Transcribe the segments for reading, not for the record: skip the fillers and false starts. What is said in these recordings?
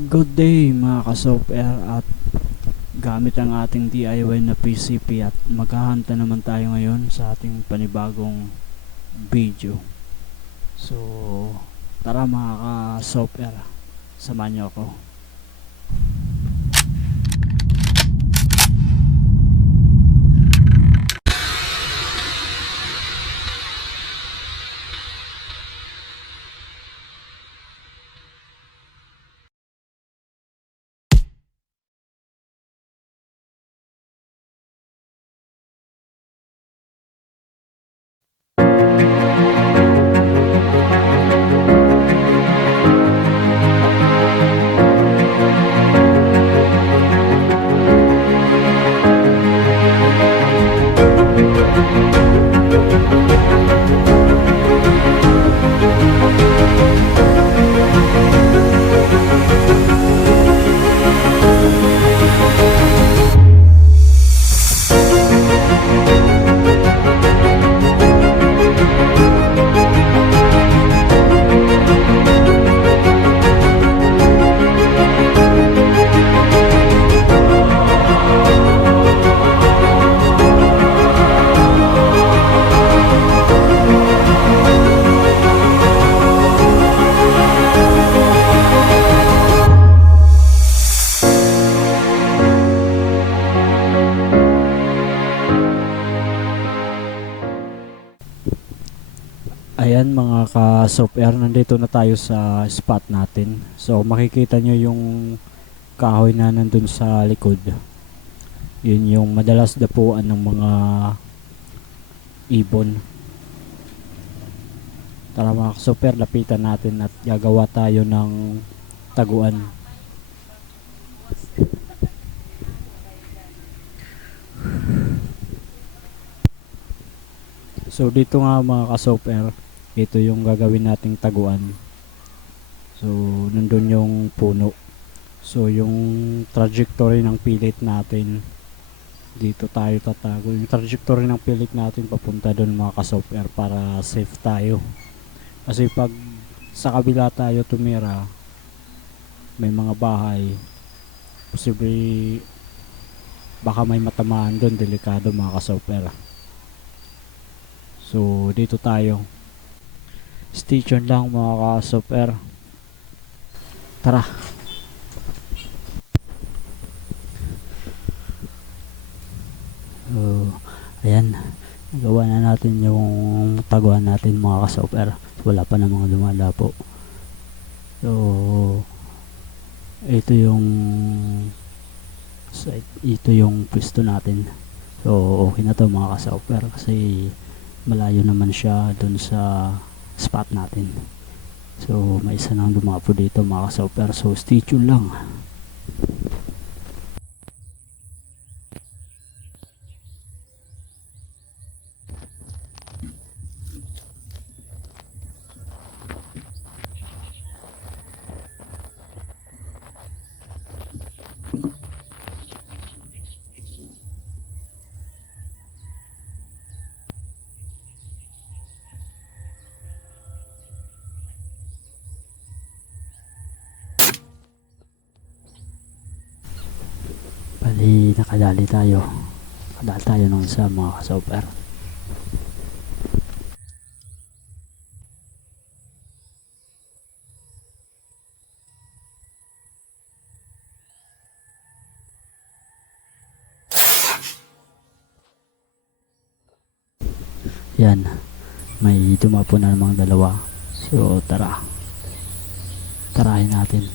Good day mga ka-software, at gamit ang ating DIY na PCP at maghahanta naman tayo ngayon sa ating panibagong video. So tara mga ka-software, samahan niyo ako. Ayan mga ka-software, nandito na tayo sa spot natin. So makikita nyo yung kahoy na nandun sa likod. Yun yung madalas dapuan ng mga ibon. Tara mga ka-software, lapitan natin at gagawa tayo ng taguan. So dito nga mga ka-software, ito yung gagawin nating taguan. So nandun yung puno. So yung trajectory ng pilit natin, dito tayo tatago. Yung trajectory ng pilit natin papunta doon mga ka-software, para safe tayo. Kasi pag sa kabila tayo tumira, may mga bahay, posible baka may matamaan doon, delikado mga ka-software. So dito tayo. Stay tuned lang mga ka-software. Tara. So ayan, nagawa na natin yung taguan natin mga ka-software. Wala pa na mga dumadapo. So ito yung pwesto natin. So okay na to mga ka-software, kasi malayo naman siya dun sa spot natin. So may isa nang dumapo dito mga ka-software. So stay tuned lang. Bali nakadali tayo. Nakadali tayo nung isa mga ka-software. Yan, may dumapo na namang dalawa. So tara, tarahin natin.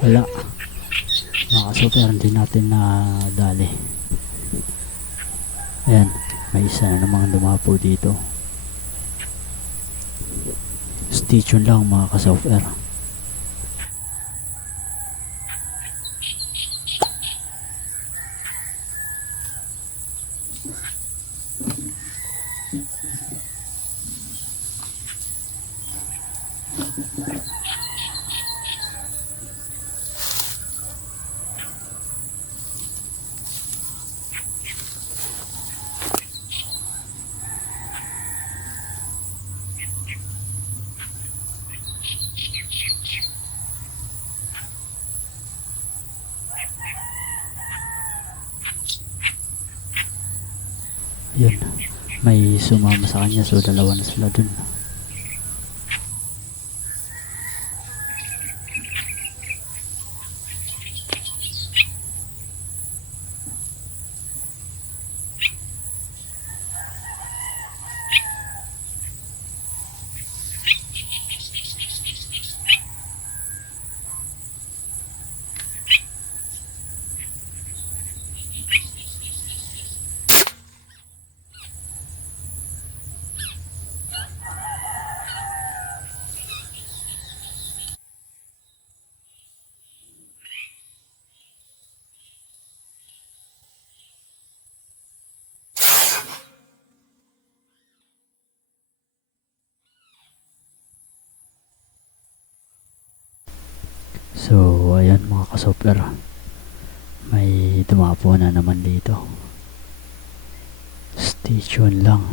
Wala. Mga super, hindi natin na dali. Ayan, may isa na namang dumapo dito. stay tuned lang mga ka-software. Yun, may sumama sa kanya, so dalawa na sila dun. So ayan mga ka-software, may dumapo na naman dito. Stay tuned lang.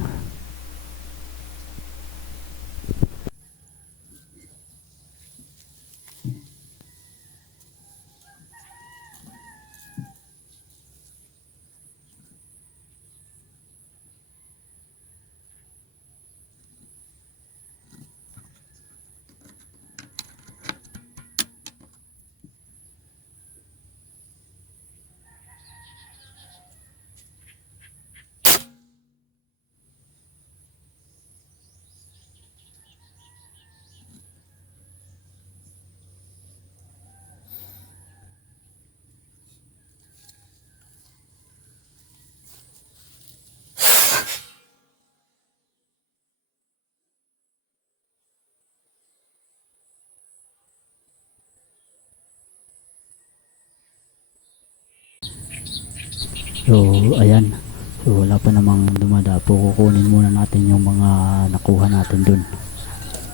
So ayan, so wala pa namang dumadapo. Kukunin muna natin yung mga nakuha natin dun.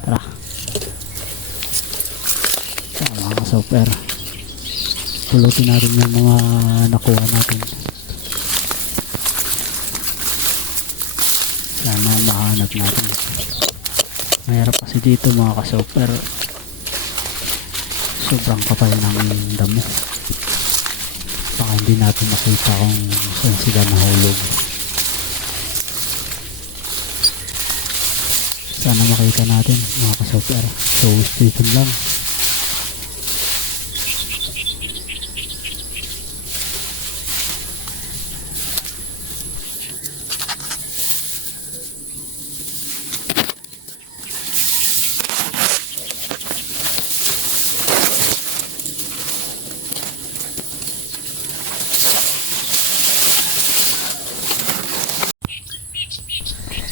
Tara. So mga ka-software, pulutin natin yung mga nakuha natin. Sana mahanap natin. Mahirap kasi dito mga ka-software, sobrang kapal ng damo. Baka hindi natin makita kung saan sila nahulog. Sana makita natin mga ka-software. So stay tuned lang.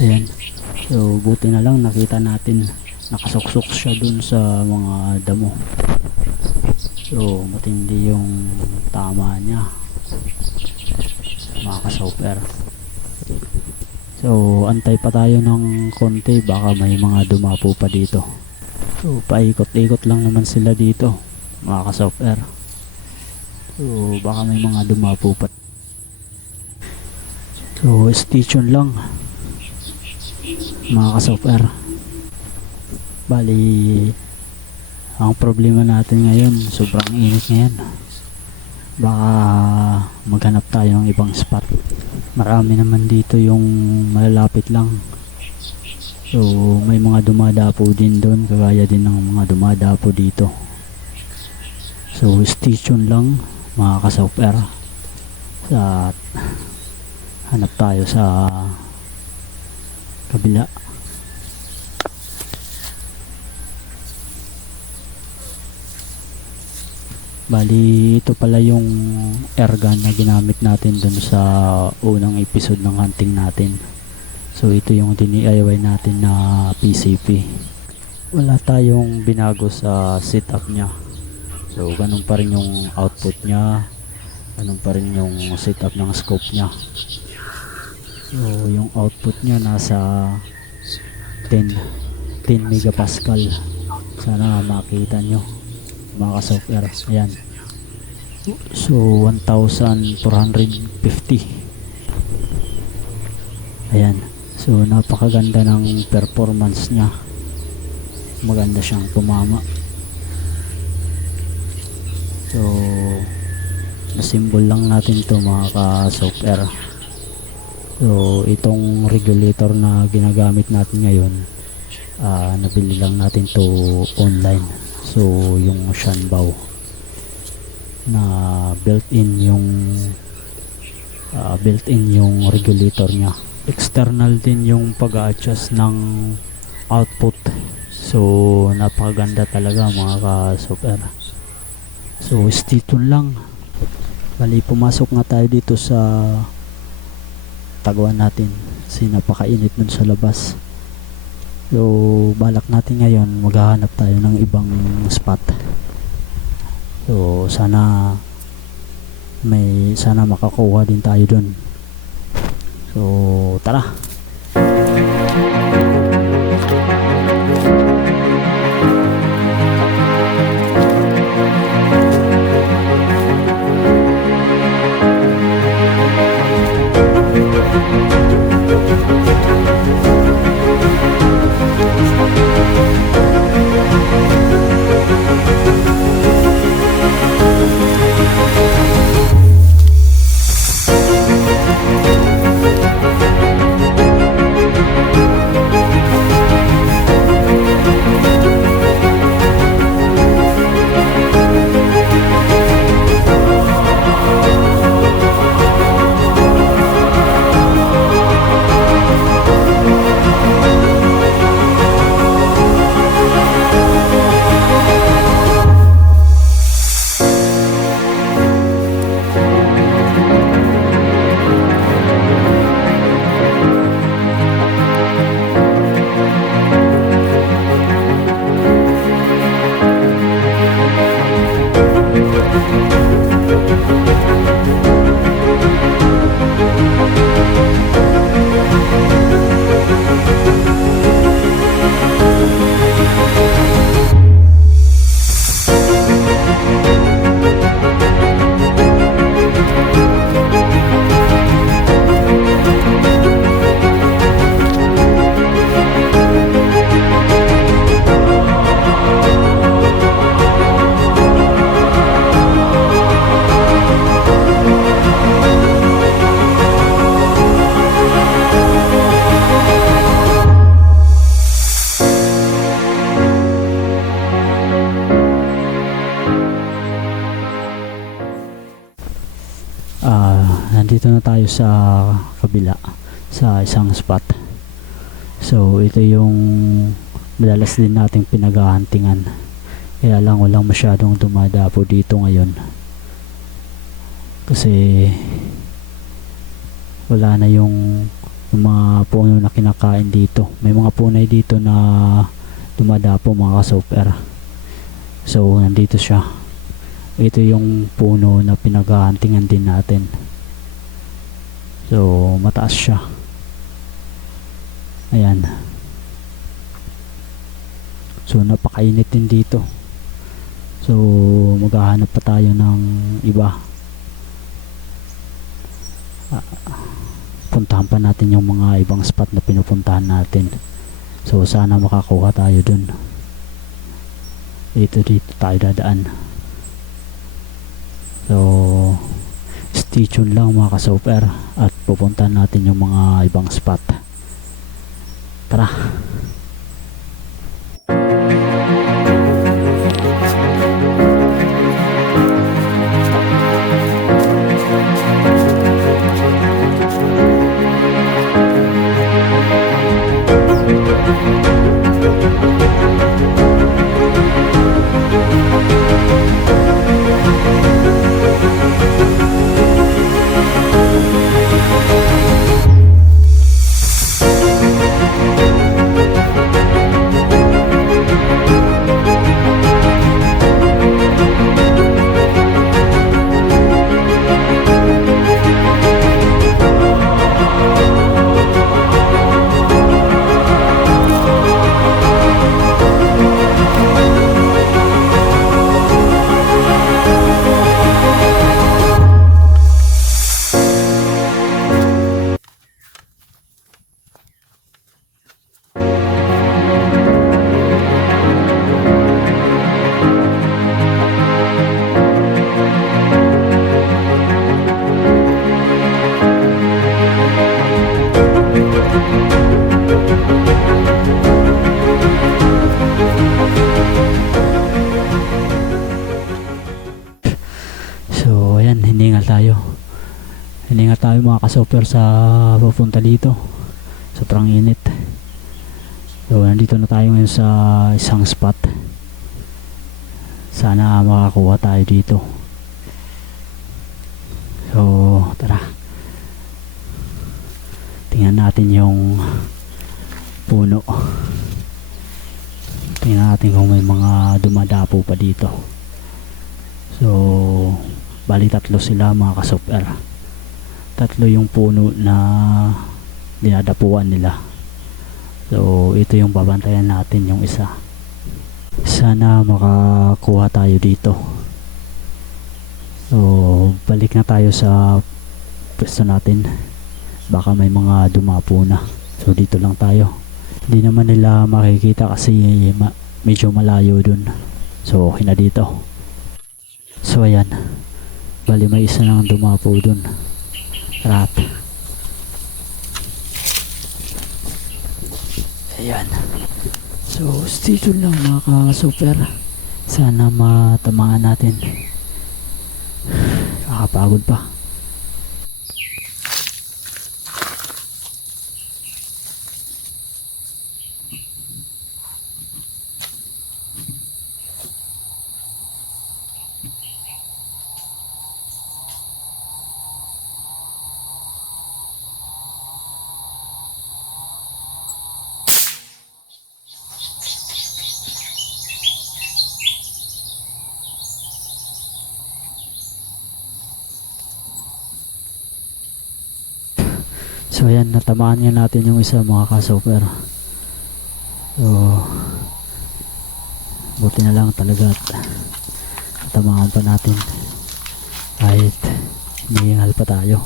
Ayan. So buti na lang nakita natin, nakasuksok siya dun sa mga damo. So matindi yung tama niya mga ka-software. So antay pa tayo ng konti, baka may mga dumapo pa dito. So paikot-ikot lang naman sila dito mga ka-software. So baka may mga dumapo pa. So stay tuned lang mga ka-software. Bali ang problema natin ngayon, sobrang init ngayon. Baka maghanap tayo ng ibang spot. Marami naman dito yung malalapit lang. So may mga dumadapo din doon, kagaya din ng mga dumadapo dito. So stay tuned lang mga ka-software. At hanap tayo sa kabila. Bali ito pala yung airgun na ginamit natin dun sa unang episode ng hunting natin. So ito yung DIY natin na PCP. wala tayong binago sa setup niya. So ganun pa rin yung output niya, ganun pa rin yung setup ng scope niya. So yung output niya nasa 10 megapascal. Sana makita nyo mga ka-software. Ayan. So 1450. Ayan. So napakaganda ng performance niya. Maganda siyang tumama. So na-symbol lang natin to mga ka-software. So itong regulator na ginagamit natin ngayon, nabili lang natin to online. So yung Shanbao na built-in yung regulator niya. External din yung pag-a-adjust ng output. So napakaganda talaga mga ka-software. So stay tuned lang. Bali pumasok nga tayo dito sa taguan natin kasi napakainit dun sa labas. So balak natin ngayon maghahanap tayo ng ibang spot. So sana makakuha din tayo dun. So tara. Nandito na tayo sa kabila sa isang spot. So ito yung madalas din nating pinaghahantingan, kaya lang walang masyadong dumadapo dito ngayon kasi wala na yung mga puno na kinakain dito. May mga punay dito na dumadapo mga ka-software. So nandito siya. Ito yung puno na pinaghahantingan din natin. So mataas siya. Ayan. So napakainit din dito. So maghahanap pa tayo ng iba. Puntahan pa natin yung mga ibang spot na pinupuntahan natin. So sana makakuha tayo dun. Dito tayo dadaan. So stay tuned lang mga ka-software at pupuntahan natin yung mga ibang spot. Tara. tayo mga ka-super sa papunta dito. Sobrang init. So nandito na tayo ngayon sa isang spot. Sana makakuha tayo dito. So tara, tingnan natin yung puno. Tingnan natin kung may mga dumadapo pa dito. So bali tatlo sila mga ka-super. Tatlo yung puno na dinadapuan nila. So ito yung babantayan natin, yung isa. Sana makakuha tayo dito. So balik na tayo sa pwesto natin. Baka may mga dumapo na. So dito lang tayo. Hindi naman nila makikita kasi medyo malayo dun. So okay na dito. So ayan, bali may isa nang dumapo dun. Rat. Ayan. So stay tuned lang mga ka-super. Sana matamaan natin. Kakapagod pa. So ayan, natamaan nga natin yung isa mga ka-super. So buti na lang talaga at natamaan pa natin kahit hinihingal pa tayo.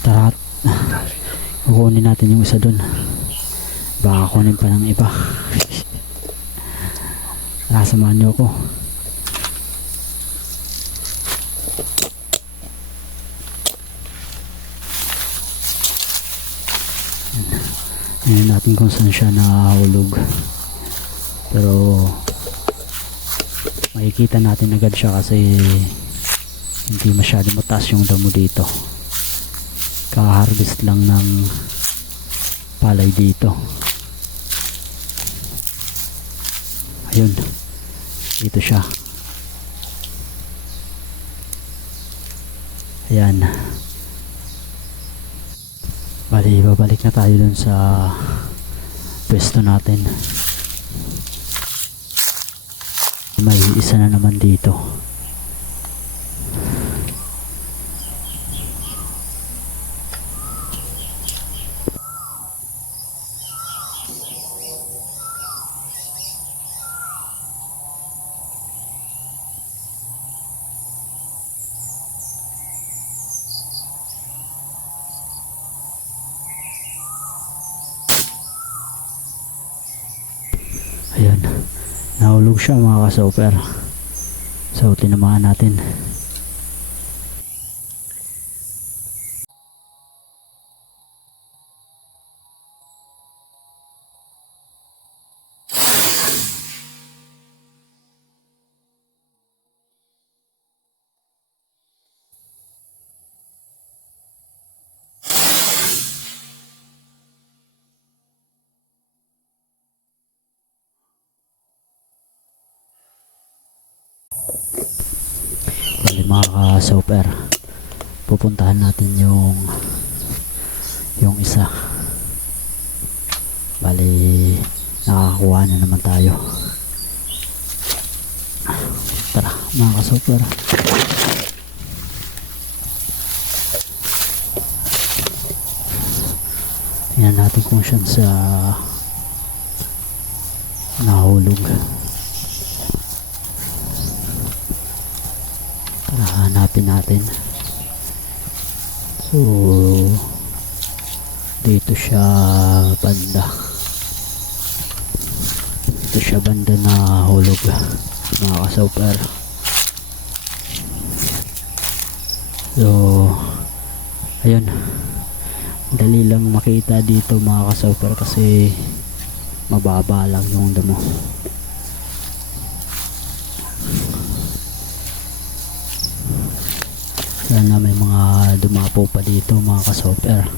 Tara, kukunin natin yung isa dun. Baka kunin pa ng iba. Samahan niyo ako. Tingnan natin kung saan siya nahulog. Pero makikita natin agad siya kasi hindi masyado mataas yung damo dito. Kaka-harvest lang ng palay dito. Ayun, dito siya. Ayan. Bali, babalik na tayo dun sa pwesto natin. May isa na naman dito. Ayan, nahulog siya mga ka-super. So tinamaan natin. Bali mga ka-super, pupuntahan natin yung isa. Bali nakakuha na naman tayo. Tara mga ka-super. Tingnan natin kung siya sa nahulog. Hanapin natin. So dito siya banda. Dito siya banda na hulog mga ka-super. So ayun, dali lang makita dito mga ka-super kasi mababa lang yung damo. Sana may mga dumapo pa dito mga ka-software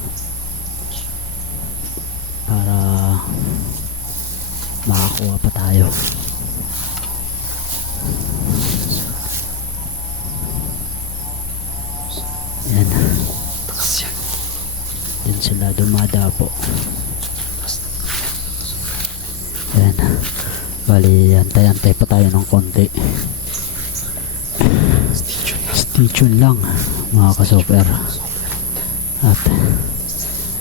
para makakuha pa tayo. Yan. Yan sila dumadapo. Yan. Bali, antay-antay pa tayo ng konti. Stay tuned lang mga ka-software. At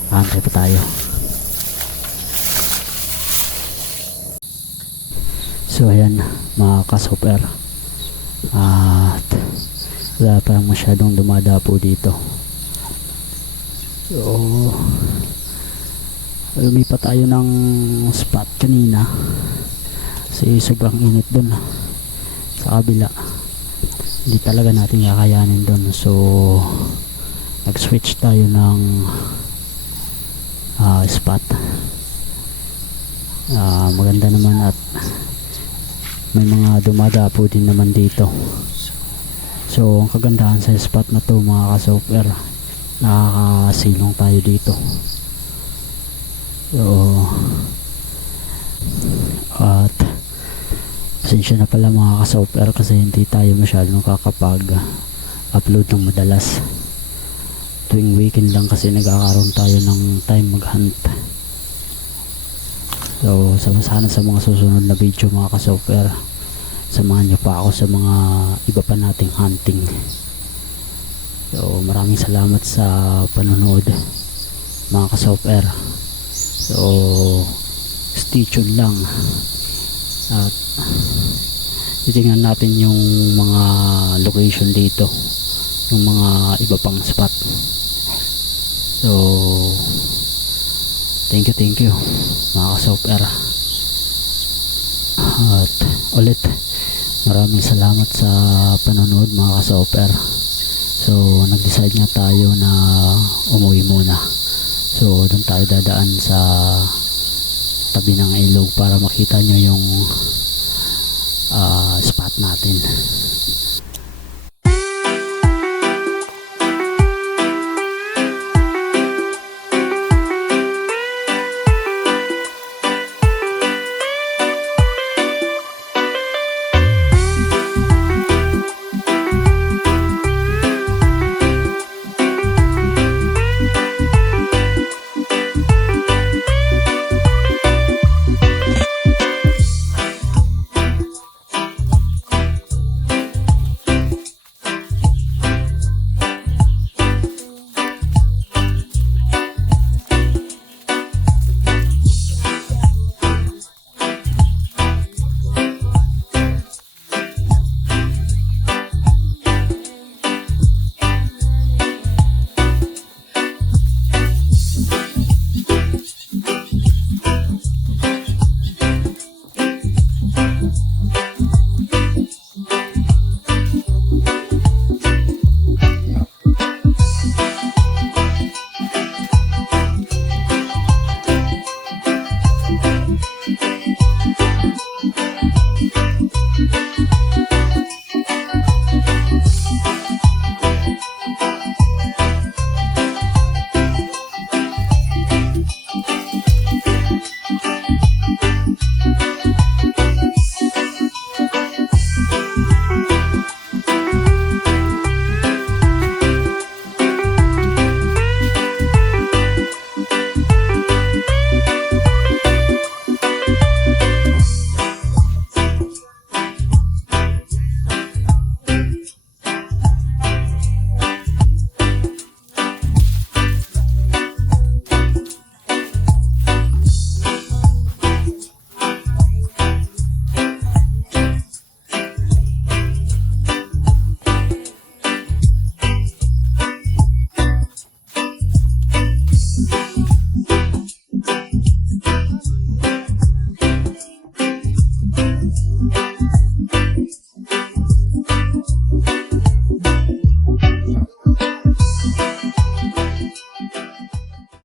antay pa tayo. So ayan mga ka-software. At wala pa masyadong dumadapo dito. So lumipat tayo ng spot kanina kasi sobrang init dun sa kabila. Hindi talaga natin kakayanin dun, so nag switch tayo ng spot. Maganda naman at may mga dumadapo din naman dito. So ang kagandahan sa spot na to mga ka-software, nakakasilong tayo dito. So at pasensya na pala mga ka-software kasi hindi tayo masyadong kakapag upload ng madalas. Tuwing weekend lang kasi nagkakaroon tayo ng time mag-hunt. So sana sa mga susunod na video mga ka-software, samahan nyo pa ako sa mga iba pa nating hunting. So maraming salamat sa panonood mga ka-software. So stay tuned lang at titingnan natin yung mga location dito, yung mga iba pang spot. So thank you mga ka-software. At ulit maraming salamat sa panonood mga ka-software. So nag-decide nga tayo na umuwi muna. So doon tayo dadaan sa tabi ng ilog para makita nyo yung spot natin.